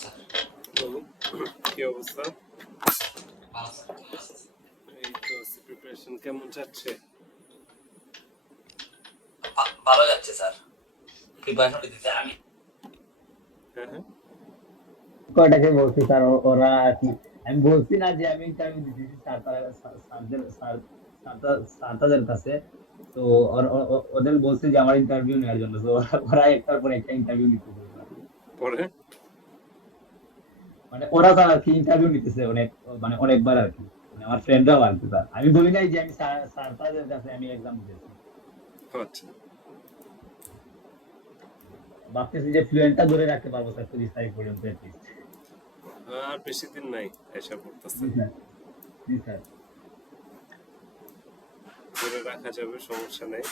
Sir. বলুন, কি অবস্থা? ভালো স্যার। এই তো প্রিপারেশন কেমন যাচ্ছে? ভালো যাচ্ছে স্যার। প্রিপারেশন নিতেছি আমি। হ্যাঁ হ্যাঁ কয়টাকে বলছি স্যার ওরা আর কি আমি বলছি না যে আমি ইন্টারভিউ দিতেছি স্যার তাদের কাছে তো ওদের বলছে যে আমার ইন্টারভিউ নেওয়ার জন্য তো ওরা একটার পর একটা ইন্টারভিউ নিতেছে স্যার। পরে মানে ওরা স্যার আর কি ইন্টারভিউ নিতেছে মানে অনেকবার আর কি মানে আমার ফ্রেন্ডরাও আর কি স্যার আমি বলি নাই যে আমি স্যার তাদের কাছে আমি এক্সাম দিতেছি আচ্ছা ভাবতেছি যে ফ্লুয়েন্টটা ধরে রাখতে পারবো স্যার 30 তারিখ পর্যন্ত অ্যাটলিস্ট। আর বেশি দিন নাই এসে পড়তেছে, জি স্যার, জি স্যার। ধরে রাখা যাবে, সমস্যা নেই।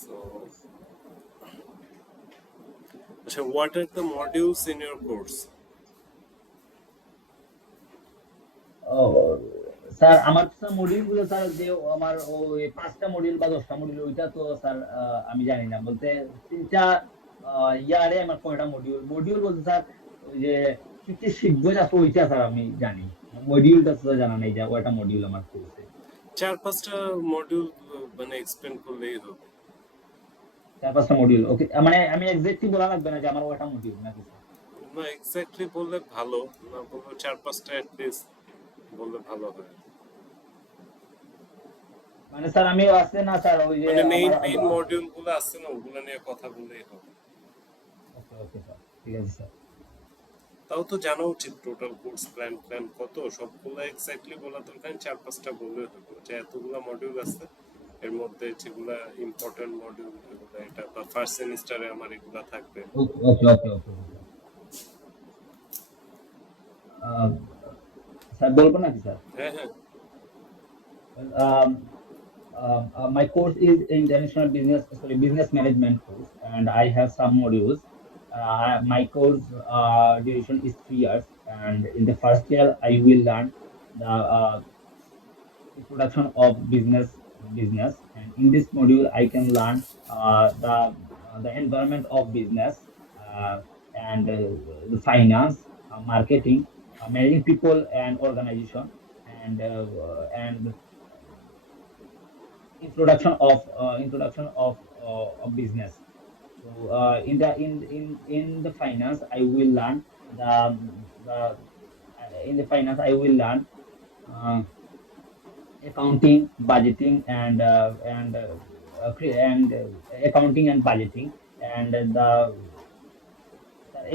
সো আচ্ছা, what are the modules in your course? ও স্যার আমার স্যার মডিউল গুলো স্যার যে আমার ওই 5টা মডিউল বা 10টা মডিউল ওইটা তো স্যার আমি জানি না বলতে 3টা ইয়ারে আমার কয়টা মডিউল মডিউল বলতে স্যার ওই যে কি কি শিখবো যা ওইটা স্যার আমি জানি মডিউলটা তো জানা নেই যে ওইটা মডিউল আমার কোর্সে 4-5টা মডিউল মানে এক্সপ্লেন করলেই হবে। 4-5টা মডিউল ওকে মানে আমি এক্স্যাক্টলি বলা লাগবে না যে আমার ওইটা মডিউল নাকি স্যার? না, এক্স্যাক্টলি বললে ভালো, না বললে 4-5টা অ্যাটলিস্ট বললে ভালো হয়। মানে স্যার আমি আছে না স্যার ওই যে মানে মেইন আমার মেইন মডিউল গুলো আছে না, ওগুলো নিয়ে কথা বললেই হবে। ওকে ওকে স্যার ঠিক আছে স্যার। তাও তো জানা উচিত টোটাল কোর্স প্ল্যান কত, সবগুলো এক্স্যাক্টলি বলা দরকার, 4-5টা বললে হবে যে এতগুলো মডিউল আছে, এর মধ্যে যেগুলা ইম্পর্টেন্ট মডিউল এগুলো এটা, বা ফার্স্ট সেমিস্টারে আমার এগুলা থাকবে। ওকে ওকে ওকে ওকে স্যার বলবো নাকি স্যার? হ্যাঁ হ্যাঁ um, my course is international business management course, and I have some modules. My course duration is 3 years, and in the first year I will learn the introduction of business, and in this module I can learn the environment of business, uh, and the finance, marketing, managing people and organization, and introduction of business. So in the finance I will learn the in the finance I will learn uh, accounting, budgeting, and accounting and budgeting, and the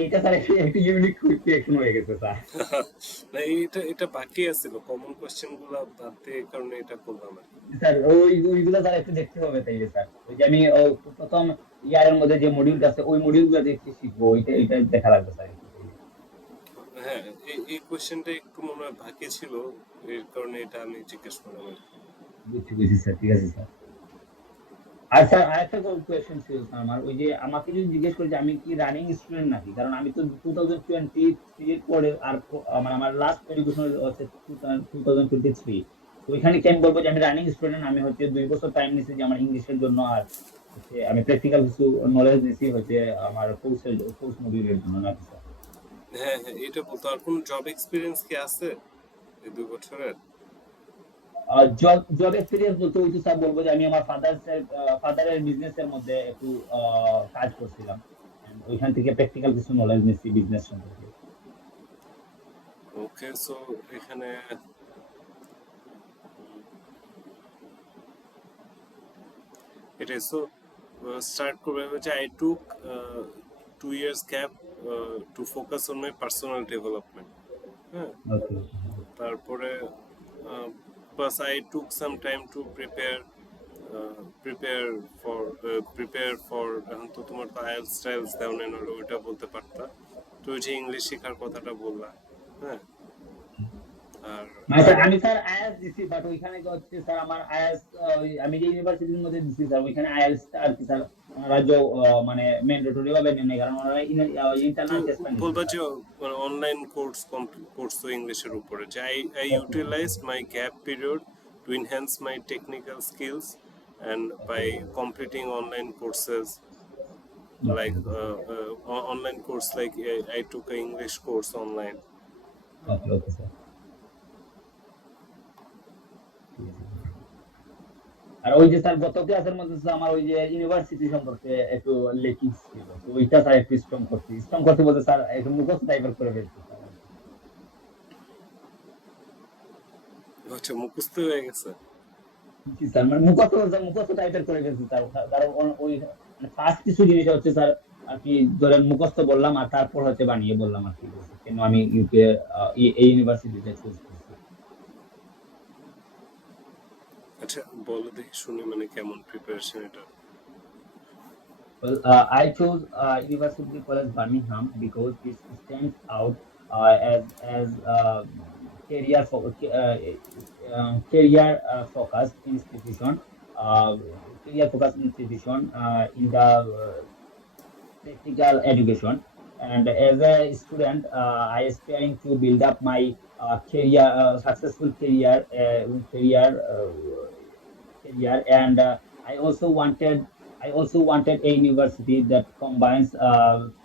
এইটা sir একটু unique question হয়ে গেছে sir. না, এটা বাকি আছিল, common question গুলা বাদ দিয়ে, এই কারণে এটা করলাম আর কি। স্যার ওইগুলো স্যার একটু দেখতে হবে তাইলে স্যার ওই যে আমি প্রথম ইয়ারের মধ্যে যে মডিউলটা আছে ওই মডিউলগুলো দেখতে শিখবো এটা দেখা লাগবে স্যার একটু তাইলে। হ্যাঁ, এই কোশ্চেনটা একটু মনে হয় বাকি ছিল, এর কারণে এটা আমি জিজ্ঞেস করলাম আর কি। বুঝছি স্যার ঠিক আছে স্যার। আর স্যার আরেকটা কোয়েশ্চেন ছিল স্যার আমার ওই যে আমাকে যদি জিজ্ঞেস করি যে আমি কি রানিং স্টুডেন্ট নাকি, কারণ আমি তো 2023 এর পরে আর মানে আমার লাস্ট এডুকেশন হচ্ছে 2023, তো ওইখানে কি আমি বলবো যে আমি রানিং স্টুডেন্ট, আমি হচ্ছে 2 বছর টাইম নিয়েছি যে আমার ইংলিশের জন্য, আর হচ্ছে আমি প্র্যাকটিক্যাল কিছু নলেজ নিয়েছি হচ্ছে আমার কোর্স মডিউলের জন্য নাকি স্যার? হ্যাঁ হ্যাঁ, এটা বলতো। আর কোন জব এক্সপিরিয়েন্স কি আছে এই 2 বছরের? জব এক্সপিরিয়েন্স বলতে ওই তো স্যার বলবো যে আমি আমার ফাদারের বিজনেস এর মধ্যে একটু কাজ করছিলাম, and ওইখান থেকে প্র্যাকটিক্যাল কিছু নলেজ নিচ্ছি বিজনেস সম্পর্কে। ওকে, সো এখানে এটা সো স্টার্ট করবে হচ্ছে I took 2 years gap to focus on my personal development. হ্যাঁ, ওকে তারপরে plus I took some time to prepare for এখন তো তোমার তো আইএলটিএস স্টাইলস দেওয়া নেই, নাহলে ওইটা বলতে পারতা। তো ওই যে ইংলিশ শেখার কথাটা বললা, হ্যাঁ। আর মানে স্যার আমি স্যার আইএলটিএস দিছি, বাট ওইখানে তো হচ্ছে স্যার আমার আইএলটিএস আমি যে ইউনিভার্সিটির মধ্যে দিছি স্যার ওইখানে আইএলটিএস আর কি স্যার ওনারা যে মানে ম্যান্ডেটরি ভাবে নেয়, কারণ ওনারা তো ইন্টারনাল টেস্ট বলবা নিচ্ছে। যে অনলাইন কোর্স তো ইংলিশের উপরে, যে I utilized my gap period to enhance my technical skills and by completing online courses. like online course, like I took an English course online. Okay okay sir. আর ওই যে স্যার গত ক্লাসের মধ্যে স্যার আমার ওই যে ইউনিভার্সিটি সম্পর্কে একটু লেকিং ছিল, তো ওইটা স্যার একটু স্ট্রং করতে বলতে স্যার একটু মুখস্থ টাইপের করে ফেলছি স্যার। আচ্ছা, মুখস্থ হয়ে গেছে। জি স্যার, মানে মুখস্থ টাইপের করে ফেলছি স্যার, কারণ ওই মানে ফার্স্ট কিছু জিনিস হচ্ছে স্যার আর কি ধরেন মুখস্থ বললাম আর তারপর হচ্ছে বানিয়ে বললাম আর কি, কেন আমি ইউকে এই ইউনিভার্সিটিতে চুজ করছি। আচ্ছা, বলো দেখি শুনি, মানে কেমন প্রিপারেশন এটা? Well, I chose University College Birmingham because it stands out as career focused institution, uh, in the practical education. And as a student, I aspiring to build up my successful career, and I also wanted a university that combines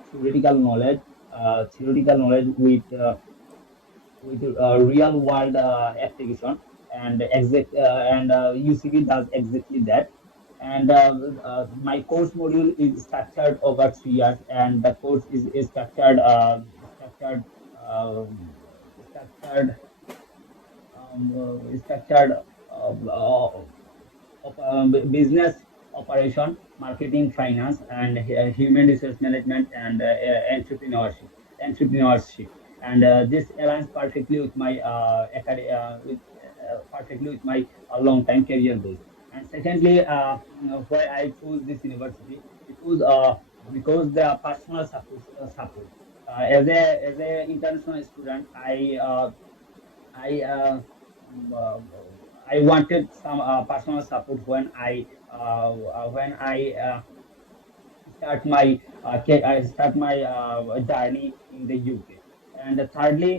theoretical knowledge with real world application, and UCB does exactly that. And my course module is structured over 3 years, and the course is structured um, structured structured business operation, marketing, finance, and human resource management, and entrepreneurship. And this aligns perfectly with my perfectly with my long time career goals. And secondly, why I chose this university, because the personal support. As a international student, I I wanted some personal support when I start my journey in the UK. And thirdly,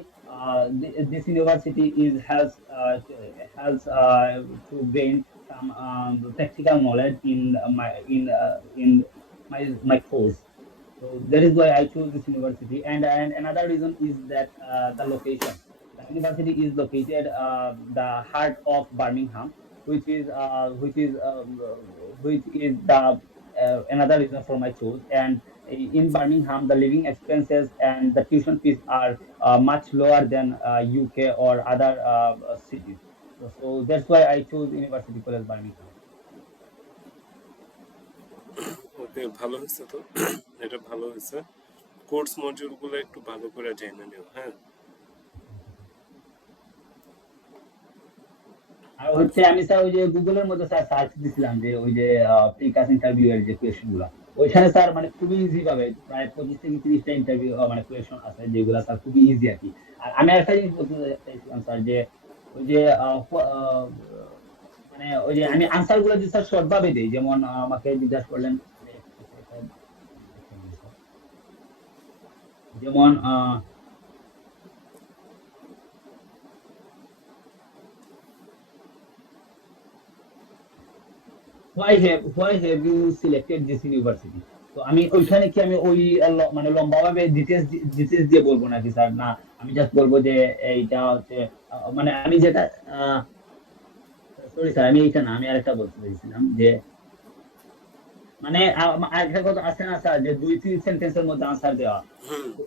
this university is helps to gain some practical knowledge in my course. So that is why I chose this university. And another reason is that the location. The university is located the heart of Birmingham, which is the another reason for my choice. And in Birmingham, the living expenses and the tuition fees are much lower than UK or other cities. So that's why I chose University College Birmingham. ওকে, ভালো হয়েছে তো। এটা ভালো হয়েছে। Course module গুলো একটু ভালো করে জেনে নিও, হ্যাঁ। আর হচ্ছে আমি স্যার ওই যে গুগলের মধ্যে স্যার সার্চ দিছিলাম যে ওই যে প্রিকাস ইন্টারভিউ এর যে কোয়েশ্চেন গুলা, ওইখানে স্যার মানে খুবই ইজি পাবে, প্রায় 25 থেকে 30টা ইন্টারভিউ মানে কোয়েশ্চেন আছে যেগুলা স্যার খুবই ইজি আর কি। আর আমি একটা জিনিস বলতে চাইছিলাম স্যার, যে ওই যে মানে ওই যে আমি আনসার গুলো যদি স্যার শর্ট ভাবে দিই, যেমন আমাকে জিজ্ঞাসা করলেন যে, যেমন why have you selected this university? তো আমি ওইখানে কি আমি ওই মানে লম্বাভাবে ডিটেলস দিয়ে বলবো নাকি স্যার? না, আমি জাস্ট বলবো যে এইটা হচ্ছে মানে আমি যেটা সরি স্যার, আমি এইটা না, আমি আরেকটা বলতে চাইছিলাম যে মানে আরেকটা কথা আছে না স্যার, যে 2-3 সেন্টেন্সের মধ্যে আনসার দেওয়া। হুম। তো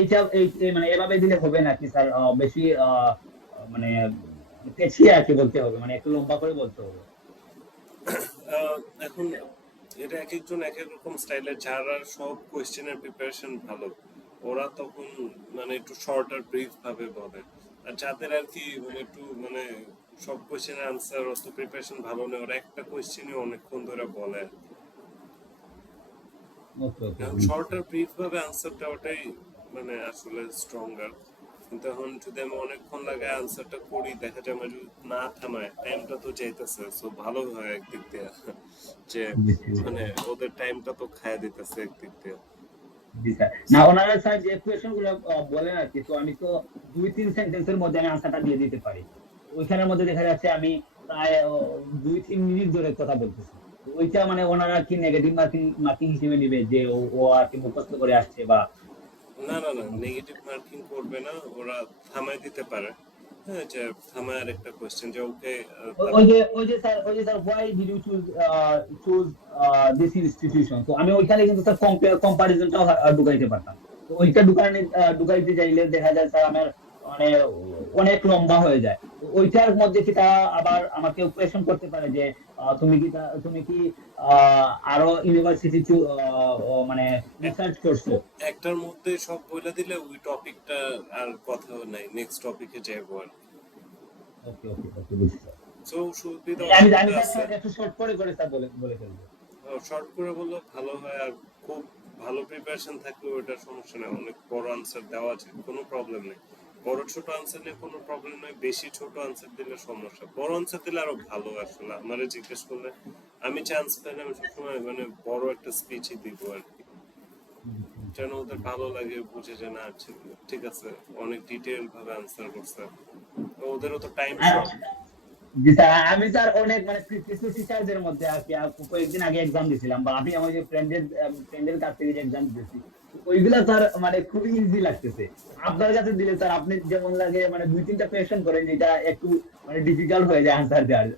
এইটা মানে এভাবে দিলে হবে নাকি স্যার? বেশি মানে পেছিয়ে আর কি বলতে হবে, মানে একটু লম্বা করে বলতে হবে? এখন এটা এক একজন এক এক রকম স্টাইলের, যারা সব কোয়েশ্চেনের প্রিপারেশন ভালো ওরা তখন মানে একটু শর্ট আর ব্রিফ ভাবে বলে, আর যাদের আর কি মানে একটু মানে সব কোয়েশ্চেনের আনসার অত প্রিপারেশন ভালো নেই, ওরা একটা কোয়েশ্চেনই অনেকক্ষণ ধরে বলে। ওকে ওকে, শর্ট আর ব্রিফ ভাবে আনসার দেওয়াটাই মানে আসলে স্ট্রঙ্গার। কিন্তু এখন যদি আমি অনেকক্ষণ লাগে আনসারটা করি, দেখা যায় আমার যদি না থামায় টাইমটা তো যাইতেছে, সো ভালো হয় একদিক দিয়ে যে মানে ওদের টাইমটা তো খায় দিতেছে একদিক দিয়ে। জি স্যার। না, ওনারা স্যার যে কোয়েশ্চেন গুলো বলেন আর কি, তো আমি তো 2-3 সেন্টেন্সের মধ্যে আমি আনসারটা দিয়ে দিতে পারি। ওইখানের মধ্যে দেখা যাচ্ছে আমি প্রায় 2-3 মিনিট ধরে কথা বলতেছি। তো ওইটা মানে ওনারা কি নেগেটিভ মার্কিং মার্কিং হিসেবে নিবে যে ও আর কি মুখস্থ করে আসছে বা না না না, অন্য কিছু? নেগেটিভ মার্কিং করবে না, ওরা থামায় দিতে পারে। হ্যাঁ, যে থামায় আর একটা কোয়েশ্চেন যে ওকে ওই যে sir why did you choose this institution, তো আমি ওইখানে কিন্তু স্যার কম্পারিজনটাও ঢুকাইতে পারতাম। তো ওইটা ঢুকাইতে চাইলে দেখা যায় স্যার আমার মানে অনেক লম্বা হয়ে যায়। তো ওইটার মধ্যে কি তারা আবার আমাকে কোয়েশ্চেন করতে পারে যে তুমি কি আরো ইউনিভার্সিটি মানে রিসার্চ করছো? একটার মধ্যে সব বলে দিলে ওই টপিকটা আর কথা নাই, নেক্সট টপিকে যাবো আর। ওকে ওকে ওকে, বুঝছি স্যার। সো সুবিধা আমি অসুবিধা আমি স্যার আছে। একটু শর্ট করে স্যার বলে বলে ফেলবো। শর্ট করে বললে ভালো হয়, আর খুব ভালো প্রিপারেশন থাকলে ওটা সমস্যা নেই, অনেক বড় আনসার দেওয়া আছে, কোনো প্রবলেম নেই। বড় ছোট আনসার নিয়ে কোনো প্রবলেম নেই, বেশি ছোট আনসার দিলে সমস্যা, বড় আনসার দিলে আরো ভালো। আসলে আমারে জিজ্ঞেস করলে আমি চান্স পেলে আমি সবসময় মানে বড় একটা স্পিচই দিব আর কি, যেন ওদের ভালো লাগে, বুঝে যে না ঠিক আছে, অনেক ডিটেইল ভাবে আনসার করছে। তো ওদেরও তো টাইম শর্ট। জি স্যার, আমি স্যার অনেক মানে কিছু টিচারদের মধ্যে আর কি কয়েকদিন আগে এক্সাম দিয়েছিলাম, বা আমি আমার যে ফ্রেন্ডের কাছ থেকে যে এক্সাম দিয়েছি, ওইগুলা স্যার মানে খুবই ইজি লাগতেছে। আপনার কাছে দিলে স্যার আপনি যেমন লাগে মানে দুই তিনটা কোয়েশ্চেন করেন যেটা একটু মানে ডিফিকাল্ট হয়ে যায় আনসার দেওয়ার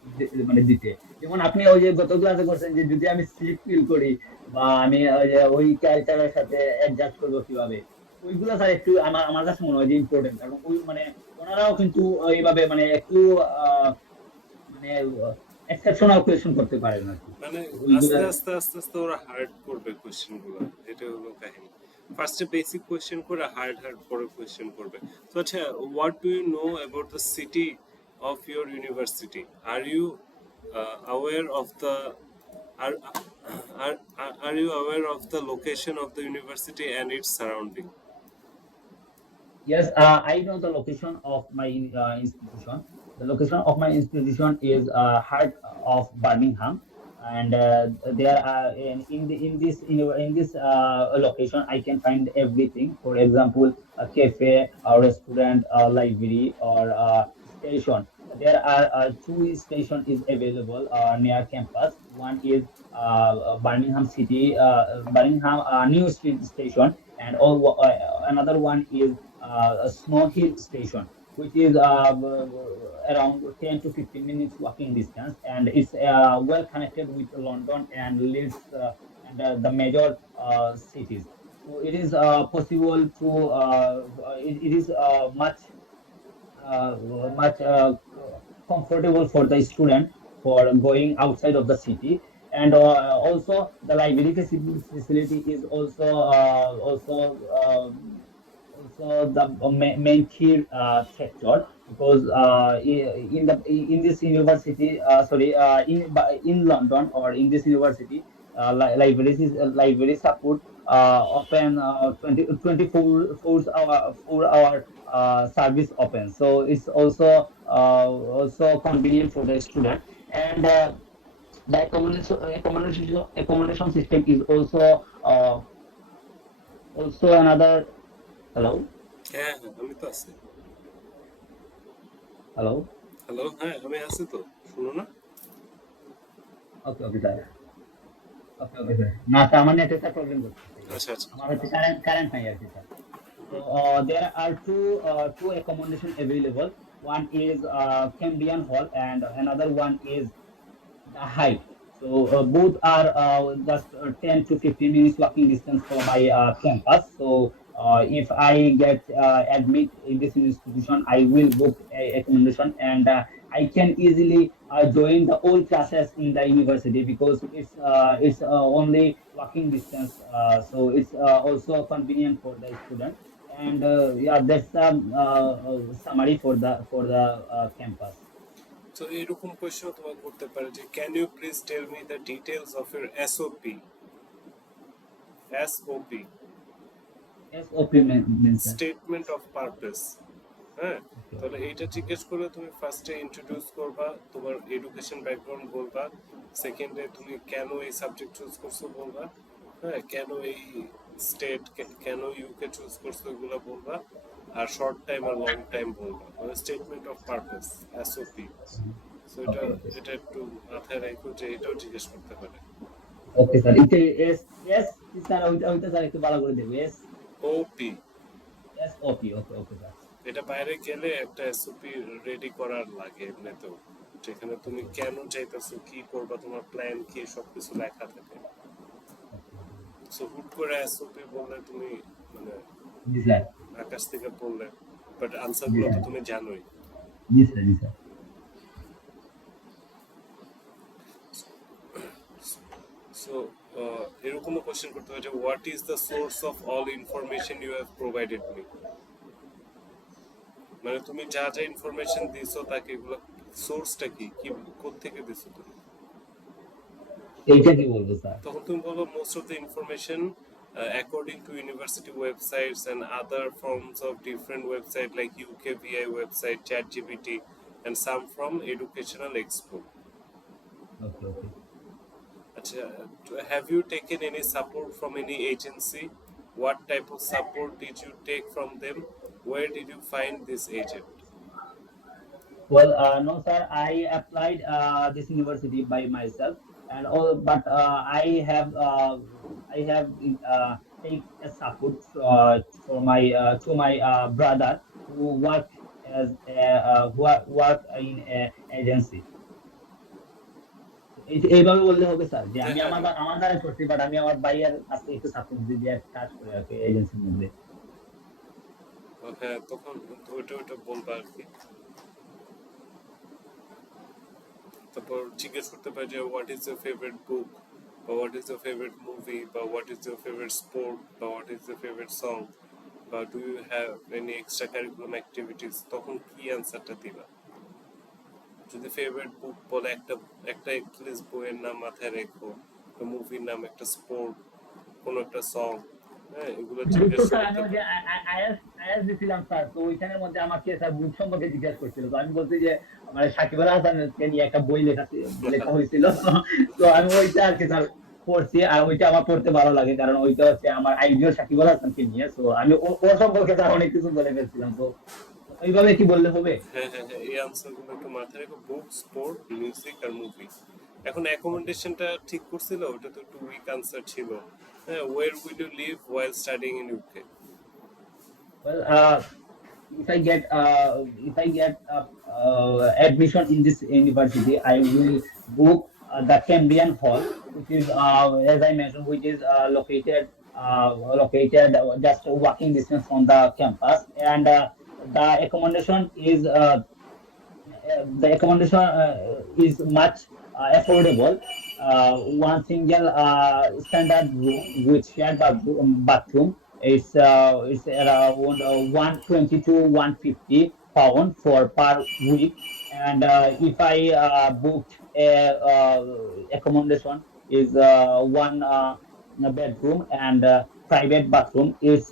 মানে দিতে। যেমন আপনি ওই যে গত ক্লাসে করছেন যে যদি আমি স্লিপ ফিল করি বা আমি ওই যে ওই ক্যারেক্টারের সাথে অ্যাডজাস্ট করবো কিভাবে, ওইগুলা স্যার একটু আমার আমার কাছে মনে হয় যে ইম্পর্টেন্ট, কারণ ওই মানে ওনারাও কিন্তু এইভাবে মানে একটু মানে এক্সেপশনাল কোয়েশ্চেন করতে পারেন আর কি। মানে তো ওইগুলা আস্তে ওরা হার্ড করবে কোশ্চেন গুলো, এটা হলো কাহিনী। ফার্স্টে বেসিক কোশ্চেন করে হার্ড পরে কোশ্চেন করবে। তো আচ্ছা, what do you know about the city of your university? Are you aware of the are are you aware of the location of the university and its surrounding? Yes, I know the location of my institution. The location of my institution is heart of Birmingham, and there are in this location I can find everything. For example, a cafe, a restaurant, a library, or a station. There are two stations is available near campus. One is Birmingham City, Birmingham New Street Station, and another one is a Snow Hill Station, which is around 10 to 15 minutes walking distance, and it's well connected with London and Leeds and the major cities. So it is possible to it is uh, much comfortable for the student for going outside of the city. And also the library facility is also the main key factor, because in this university, in London or in this university, libraries support open 4 hour service open, so it's also convenient for the student. And the accommodation system is also another. Hello. হ্যাঁ হ্যাঁ, আমি তো আছি। Hello. Hello, হ্যাঁ আমি আছি তো, শুনো না? Okay, okay, sir. Okay, okay, sir. না স্যার, আমার নেটে স্যার প্রবলেম করতেছে। আচ্ছা আচ্ছা। আমার হচ্ছে কারেন্ট নাই আর কি sir. So there are two accommodation available. One is Cambrian Hall and another one is the height. So both are just 10 to 15 minutes walking distance from my campus. So if I get admit in this institution, I will book a accommodation, and I can easily join the all classes in the university, because it's only walking distance. So it's also convenient for the student. And yeah, that's the summary for the campus. তো এরকম question তোমাকে করতে পারে যে can you please tell me the details of your SOP? SOP SOP means that. Statement of purpose. হ্যাঁ, Okay, তাহলে okay. এইটা জিজ্ঞেস করলে তুমি ফার্স্টে ইন্ট্রোডিউস করবা, তোমার এডুকেশন ব্যাকগ্রাউন্ড বলবা, সেকেন্ডে তুমি কেন এই সাবজেক্ট চুজ করছো বলবা, হ্যাঁ কেন এই স্টেট, কেন ইউকে চুজ করছো এগুলো বলবা, আর শর্ট টাইম আর লং টাইম বলবা, মানে statement of purpose, SOP. So এটা Okay, okay. এটা একটু মাথায় রাখো যে এটাও জিজ্ঞেস করতে পারে। Okay, sir. এটা এস এস স্যার ওইটা স্যার একটু ভালো করে দেবো। এস ওপি, এস ওপি। ওকে, ওকে স্যার। এটা বাইরে গেলে একটা এসওপি রেডি করার লাগে এমনিতেও, যেখানে তুমি ওকে, কেন চাইতেছো, কি করবা, তোমার প্ল্যান কি, সবকিছু লেখা থাকে। ওকে, ওকে। সো হুট করে এসওপি বললে তুমি মানে জি স্যার, আকাশ থেকে পড়লে, বাট আনসার জি গুলো তো স্যার, তুমি জানোই। জি স্যার, জি স্যার। সো এরকমও কোশ্চেন করতে হয় যে what is the source of all information you have provided me, মানে তুমি যা যা ইনফরমেশন দিছো তাকে এগুলো সোর্সটা কি, কি কোত্থেকে দিছো তুমি। এইটা কি বলবো স্যার? তখন তুমি বলো most of the information according to university websites and other forms of different website like UKVI website, ChatGPT, and some from Educational Expo. Okay, okay. Acha, have you taken any support from any agency? What type of support did you take from them? Where did you find this agent? Well, no, sir. I applied this university by myself, and all, but I have take a support for my to my brother who work as work in a agency. এইভাবে বললে হবে sir যে আমি আমার দ্বারা করছি, but আমি আমার ভাইয়ের কাছে একটু সাপোর্ট দিয়ে কাজ করে আর কি এজেন্সির মধ্যে। হ্যাঁ, তখন ওইটা বলবা আর কি। তারপর জিজ্ঞেস করতে পারে যে what is your favourite book, বা what is your favourite movie, বা what is your favourite sport, বা what is your favourite song, বা do you have any extra curriculum activities, তখন কি অ্যান্সারটা দিবা। যদি ফেভারিট বুক বলে একটা একটা অ্যাটলিস্ট বইয়ের নাম মাথায় রেখো, একটা মুভির নাম, একটা স্পোর্ট, কোনো একটা সং, হ্যাঁ এগুলো বুক তো জিজ্ঞেস স্যার আমি করতে ওই যে পারে। আইএস আইএস দিছিলাম স্যার, তো ওইখানের মধ্যে আমাকে স্যার বুক সম্পর্কে জিজ্ঞাসা করছিল, তো আমি বলছি যে মানে সাকিব আল হাসানকে নিয়ে একটা বই লেখা হয়েছিল। তো আমি ওইটা আর কি স্যার পড়ছি, আর ওইটা আমার পড়তে ভালো লাগে, কারণ ওইটা হচ্ছে আমার আইডিয়া সাকিব আল হাসানকে নিয়ে। তো আমি ওর সম্পর্কে স্যার অনেক কিছু বলে ফেলছিলাম। তো ওইভাবে কি বললে হবে? হ্যাঁ হ্যাঁ হ্যাঁ, এই আনসারগুলো একটু মাথায় রেখো, বুক, স্পোর্ট, মিউজিক আর মুভি। এখন অ্যাকোমোডেশনটা ঠিক করছিল, ওটা তো একটু উইক আনসার ছিল। হ্যাঁ, where will you live while studying in UK. Well, if I get admission in this university, I will book the Cambrian Hall, which is as I mentioned, which is located just walking distance from the campus, and the accommodation is much affordable. One single standard room with shared bathroom is around 120 to 150 pound for per week. And if I booked a accommodation is one bedroom and private bathroom is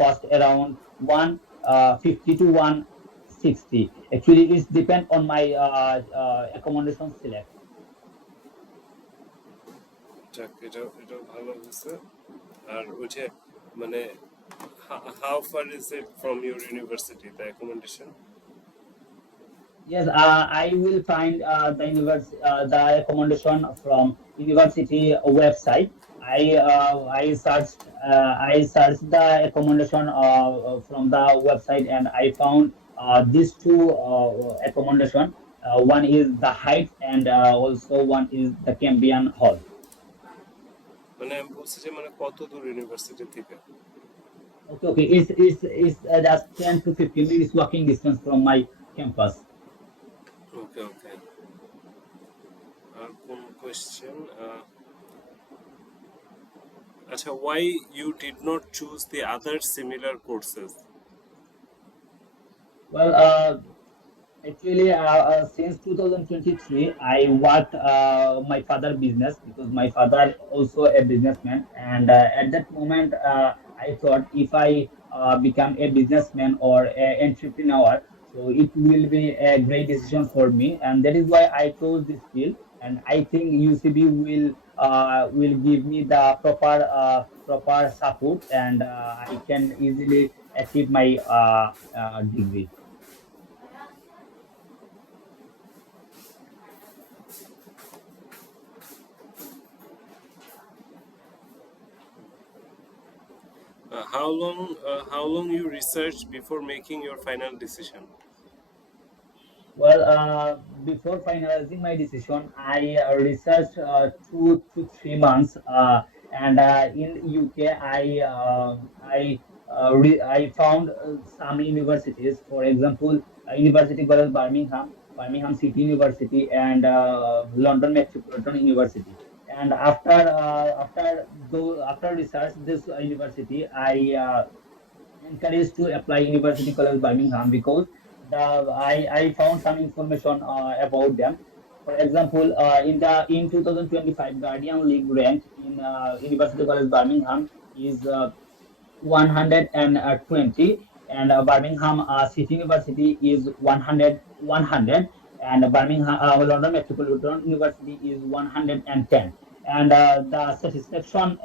cost around 150 to 160. Actually, it depend on my accommodation select. যাক, এটা ভালো হয়েছে। আর ওই যে মানে how far is it from your university the accommodation. Yes, I will find the accommodation from university website. I searched the accommodation from the website, and I found these two accommodation. One is the Heights, and also one is the Cambrian Hall. মানে আমি বলছি যে মানে কত দূর university থেকে। Okay, okay. It's just 10 to 15 minutes walking distance from my campus. ওকে ওকে। আর কোন question, আচ্ছা, why you did not choose the other similar courses? Well, actually, since 2023, I worked my father business, because my father also a businessman, and at that moment, I thought if I become a businessman or an entrepreneur, so it will be a great decision for me, and that is why I chose this field. And I think UCB will give me the proper support, and I can easily achieve my degree. How long you researched before making your final decision? Well, before finalizing my decision, I researched 2 to 3 months, and in UK, I found some universities. For example, University College Birmingham, Birmingham City University, and London Metropolitan University. And after research this university, I encouraged to apply University College Birmingham because I found some information about them. For example, in 2025 Guardian League rank in University College Birmingham is 120, and Birmingham City University is 100, and Birmingham London Metropolitan University is 110. And the satisfaction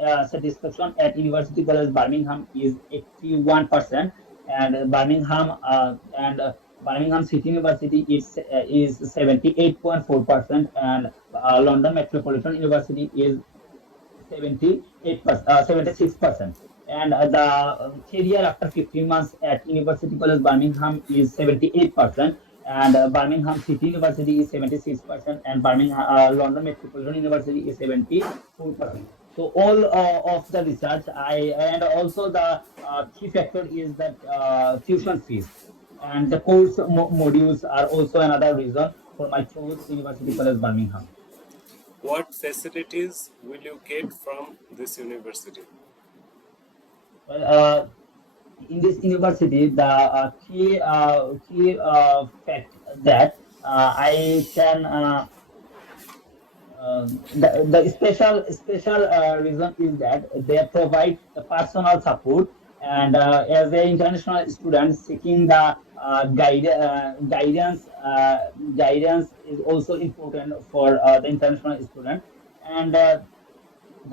at University College Birmingham is 81%, and Birmingham City University is 78.4%, and London Metropolitan University is 76%. And the career after 15 months at University College Birmingham is 78%, and Birmingham City University is 76%, and Birmingham London Metropolitan University is 74%. So all of the research, and also the key factor is that tuition fees, and the course modules are also another reason for my choice University College Birmingham. What facilities will you get from this university? Well, in this university, the key fact that I can the special reason is that they provide the personal support, and as an international student seeking the guidance is also important for the international student, and the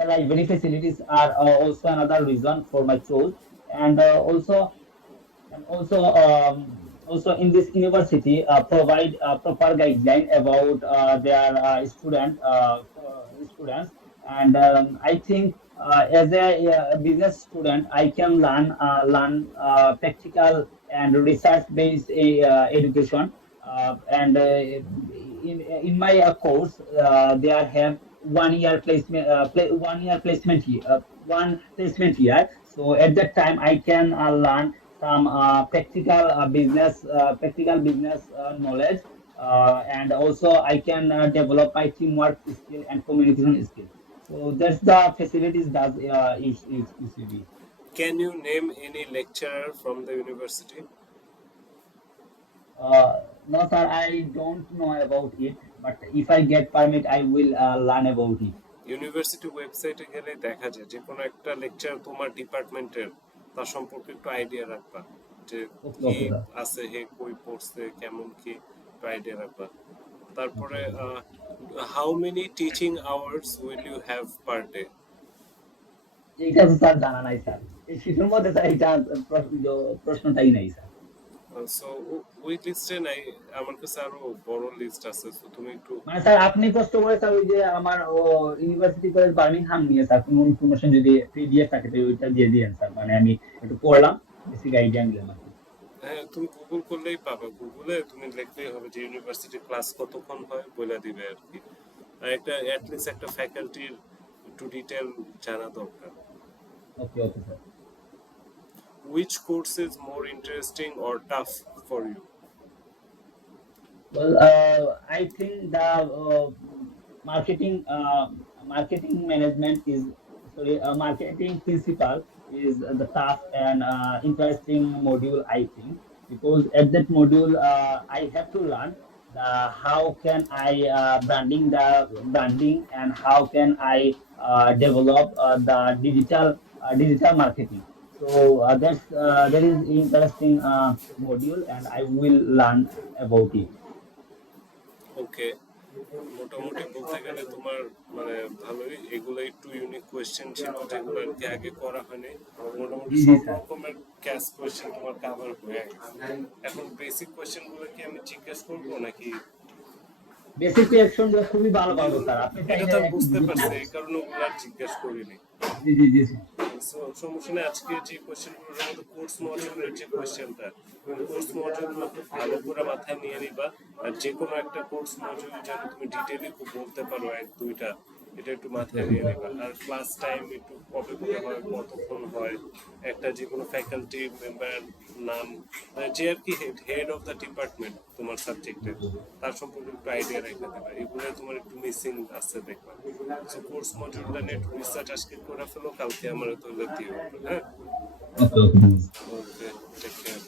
library facilities are also another reason for my choice, and also in this university provide proper guideline about their students, and I think as a business student I can learn practical and research based education, and in my course they have 1 year placement 1 year placement year, one placement year. So at that time I can learn some practical business knowledge, and also I can develop my teamwork skill and communication skill. So that's the facilities does ECB. Can you name any lecturer from the university? No, sir, I don't know about it, but if I get permit, I will learn about it. University ওয়েবসাইটে গেলে দেখা যায় যে কোনো একটা lecture তোমার ডিপার্টমেন্টের তার সম্পর্কে একটু আইডিয়া রাখবা, যে Okay, কি okay, sir. আছে, হে কই পড়ছে, কেমন কি, একটু আইডিয়া রাখবা। তারপরে Okay, okay. How many teaching hours will you have per day? এইটা তো স্যার জানা নাই স্যার, এই শিশুর মধ্যে স্যার এটা প্রশ্নটাই নাই স্যার। সো ওই লিস্টে নাই, আমার কাছে আরো বড় লিস্ট আছে, সো তুমি একটু মানে স্যার আপনি কষ্ট করে স্যার ওই যে আমার ইউনিভার্সিটি কলেজ বার্মিংহাম নিয়ে স্যার কোনো ইনফরমেশন যদি পিডিএফ থাকে তো ওইটা দিয়ে দিয়েন স্যার, মানে আমি একটু পড়লাম, বেসিক আইডিয়া নিলাম আর কি। হ্যাঁ, তুমি গুগল করলেই পাবা, গুগলে তুমি লিখলেই হবে যে ইউনিভার্সিটি ক্লাস কতক্ষণ হয় বলে দিবে আর কি। আর একটা অ্যাটলিস্ট একটা ফ্যাকাল্টির একটু ডিটেল জানা দরকার। Okay okay sir. Which course is more interesting or tough for you? Well, I think the marketing management is marketing principle is the tough and interesting module, I think, because at that module I have to learn how can I branding, and how can I develop the digital marketing. So that is interesting module, and I will learn about it. ওকে, মোটামুটি বলতে গেলে তোমার মানে ভালোই, এগুলো একটু unique question ছিল যেগুলো আর কি আগে করা হয়নি। মোটামুটি জি জি সব স্যার। রকমের ক্যাশ কোয়েশ্চেন তোমার কাভার হয়ে গেছে। এখন বেসিক কোয়েশ্চেন গুলো কি আমি জিজ্ঞেস করবো নাকি? বেসিক রিঅ্যাকশন গুলো খুবই ভালো পাবো স্যার, আপনি এটা চাইলে তো আমি একটু বুঝতে জিজ্ঞেস পারছি, করুন। এই কারণে ওগুলো আর জিজ্ঞেস করিনি। জি জি জি স্যার। সমস্যা নেই, আজকে যে কোয়েশ্চেনগুলোর মধ্যে কোর্স মডিউলের যে কোয়েশ্চেনটা, কোর্স মডিউলগুলো খুব ভালো করে মাথায় নিয়ে নিবা। আর যে কোনো একটা কোর্স মডিউল যেন তুমি ডিটেইলে খুব বলতে পারো এক দুইটা, এটা একটু মাথায় নিয়ে নিবা। আর ক্লাস টাইম একটু কবে করে হয়, কতক্ষণ হয়, একটা যে কোনো ফ্যাকাল্টি মেম্বার নাম, মানে যে আর কি হেড অফ দ্য ডিপার্টমেন্ট তোমার সাবজেক্টের, তার সম্পর্কে একটু আইডিয়া রেখে দেবে। এগুলো তোমার একটু মিসিং আছে দেখবা। সো কোর্স মডিউলটা নিয়ে একটু রিসার্চ আজকে করে ফেলো, কালকে আমার তো দিও। হ্যাঁ, ওকে ওকে।